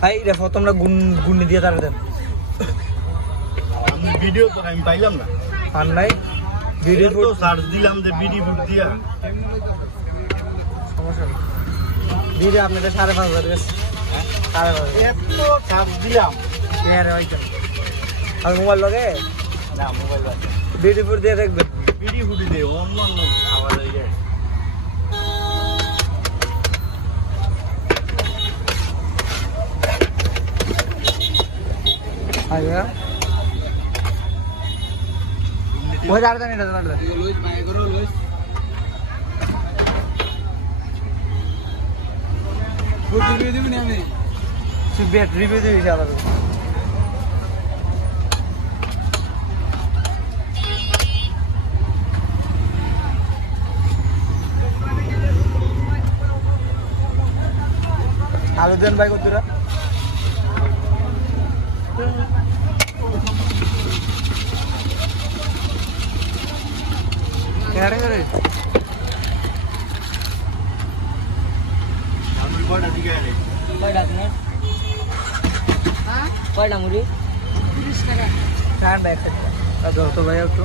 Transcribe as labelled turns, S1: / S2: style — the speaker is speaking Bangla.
S1: ভাই দেখো তোমরা গুণ গুণি দিয়ে তারা দেন।
S2: আমি ভিডিও তো আমি পাইলাম না।
S1: আর নাই? ভিডিও
S2: তো সার্চ দিলাম যে বিডি ফুট দিয়া।
S1: সমস্যা। ভিডিও আপনাদের সাড়ে পাঁচ হাজার গেছে সাড়ে পাঁচ হাজার।
S2: এত সার্চ দিলাম।
S1: হ্যাঁ রে ওইটা আর মোবাইল লগে?
S2: না মোবাইল
S1: ভিডিও ফুট দিয়ে দেখবেন।
S2: বিডি ফুটি
S1: ওই দাঁড়া দাঁড়া দাঁড়া দাঁড়া। তুই বেট রিভিউ দিবি আলাদা আলু দেন ভাই কতুরা কেড়ে কেড়ে
S2: আমি কয়টা দিকে আনে
S3: কয়টা আপনার কয়টা মুড়ি
S1: ঠান্ডা একটা তো ভাই একটু